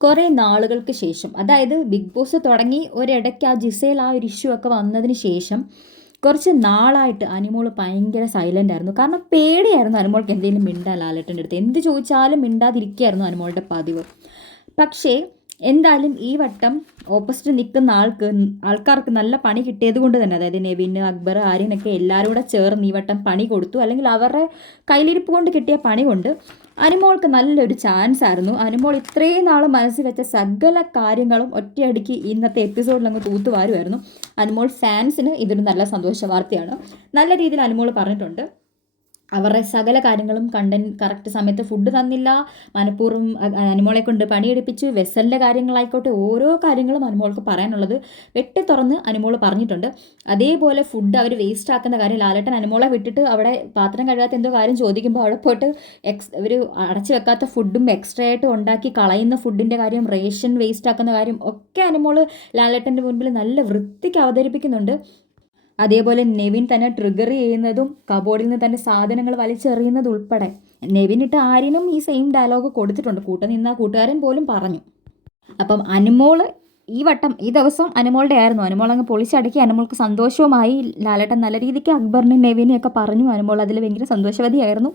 കുറേ നാളുകൾക്ക് ശേഷം, അതായത് ബിഗ് ബോസ് തുടങ്ങി ഒരിടയ്ക്ക് ആ ജിസേൽ ആ ഒരു ഇഷ്യൂ ഒക്കെ വന്നതിന് ശേഷം കുറച്ച് നാളായിട്ട് അനുമോൾ ഭയങ്കര സൈലൻ്റ് ആയിരുന്നു. കാരണം പേടിയായിരുന്നു അനുമോൾക്ക് എന്തെങ്കിലും മിണ്ടാൻ ലാലേട്ടൻ്റെ അടുത്ത്. എന്ത് ചോദിച്ചാലും മിണ്ടാതിരിക്കുകയായിരുന്നു അനുമോളുടെ പതിവ്. പക്ഷേ എന്തായാലും ഈ വട്ടം ഓപ്പോസിറ്റ് നിൽക്കുന്ന ആൾക്കാർക്ക് നല്ല പണി കിട്ടിയത് കൊണ്ട് തന്നെ, അതായത് നെവിന്, അക്ബർ, ആര്യനൊക്കെ എല്ലാവരും കൂടെ ചേർന്ന് ഈ വട്ടം പണി കൊടുത്തു. അല്ലെങ്കിൽ അവരുടെ കയ്യിലിരിപ്പ് കൊണ്ട് കിട്ടിയ പണി കൊണ്ട് അനുമോൾക്ക് നല്ലൊരു ചാൻസ് ആയിരുന്നു. അനുമോൾ ഇത്രയും നാൾ മനസ്സിൽ വെച്ച സകല കാര്യങ്ങളും ഒറ്റയടിക്ക് ഇന്നത്തെ എപ്പിസോഡിൽ അങ്ങ് തൂത്തുവാരുമായിരുന്നു. അനുമോൾ ഫാൻസിന് ഇതൊരു നല്ല സന്തോഷ വാർത്തയാണ്. നല്ല രീതിയിൽ അനുമോൾ പറഞ്ഞിട്ടുണ്ട്. അവരുടെ സകല കാര്യങ്ങളും കറക്റ്റ് സമയത്ത് ഫുഡ് തന്നില്ല, മനഃപൂർവ്വം അനുമോളെ കൊണ്ട് പണിയെടുപ്പിച്ച്, വെസലിൻ്റെ കാര്യങ്ങളായിക്കോട്ടെ, ഓരോ കാര്യങ്ങളും അനുമോൾക്ക് പറയാനുള്ളത് വെട്ടി തുറന്ന് അനുമോൾ പറഞ്ഞിട്ടുണ്ട്. അതേപോലെ ഫുഡ് അവർ വേസ്റ്റ് ആക്കുന്ന കാര്യം, ലാലേട്ടൻ അനുമോളെ വിട്ടിട്ട് അവിടെ പാത്രം കഴുകാത്ത എന്തോ കാര്യം ചോദിക്കുമ്പോൾ അവിടെ പോയിട്ട് ഒരു അടച്ചു വെക്കാത്ത ഫുഡും എക്സ്ട്രാ ആയിട്ട് ഉണ്ടാക്കി കളയുന്ന ഫുഡിൻ്റെ കാര്യം, റേഷൻ വേസ്റ്റ് ആക്കുന്ന കാര്യം ഒക്കെ അനുമോൾ ലാലേട്ടൻ്റെ മുൻപിൽ നല്ല വൃത്തിക്ക് അവതരിപ്പിക്കുന്നുണ്ട്. അതേപോലെ നെവിൻ തന്നെ ട്രിഗർ ചെയ്യുന്നതും കബോർഡിൽ നിന്ന് തന്നെ സാധനങ്ങൾ വലിച്ചെറിയുന്നതും ഉൾപ്പെടെ നെവിനിട്ട് ആര്യനും ഈ സെയിം ഡയലോഗ് കൊടുത്തിട്ടുണ്ട്. നിന്ന കൂട്ടുകാരൻ പോലും പറഞ്ഞു. അപ്പം അനുമോൾ ഈ ദിവസം അനുമോളുടെ ആയിരുന്നു. അനുമോൾ അങ്ങ് പൊളിച്ചടക്കി. അനുമോൾക്ക് സന്തോഷവുമായി. ലാലേട്ടൻ നല്ല രീതിക്ക് അക്ബറിനും നെവിനും ഒക്കെ പറഞ്ഞു. അനുമോൾ അതിൽ ഭയങ്കര സന്തോഷവതിയായിരുന്നു.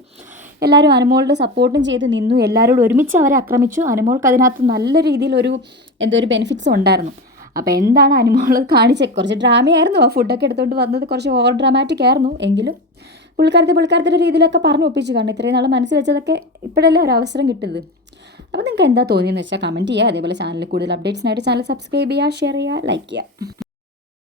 എല്ലാവരും അനുമോളുടെ സപ്പോർട്ടും ചെയ്ത് നിന്നു. എല്ലാവരോടും ഒരുമിച്ച് അവരെ ആക്രമിച്ചു. അനുമോൾക്ക് അതിനകത്ത് നല്ല രീതിയിൽ ഒരു ബെനിഫിറ്റ്സും ഉണ്ടായിരുന്നു. അപ്പോൾ എന്താണ് അനുമോൾ കാണിച്ചത്? കുറച്ച് ഡ്രാമയായിരുന്നു. ആ ഫുഡൊക്കെ എടുത്തുകൊണ്ട് വന്നത് കുറച്ച് ഓവർ ഡ്രാമാറ്റിക് ആയിരുന്നു. എങ്കിലും പുള്ളിക്കാരത്തിൻ്റെ രീതിയിലൊക്കെ പറഞ്ഞു ഒപ്പിച്ചു. കാരണം ഇത്രയും നാൾ മനസ്സിൽ വെച്ചതൊക്കെ ഇപ്പോഴല്ലേ ഒരു അവസരം കിട്ടുന്നത്. അപ്പോൾ നിങ്ങൾക്ക് എന്താ തോന്നിയെന്ന് വെച്ചാൽ കമൻറ്റ് ചെയ്യുക. അതേപോലെ ചാനലിൽ കൂടുതൽ അപ്ഡേറ്റ്സിനായിട്ട് ചാനൽ സബ്സ്ക്രൈബ് ചെയ്യുക, ഷെയർ ചെയ്യുക, ലൈക്ക് ചെയ്യുക.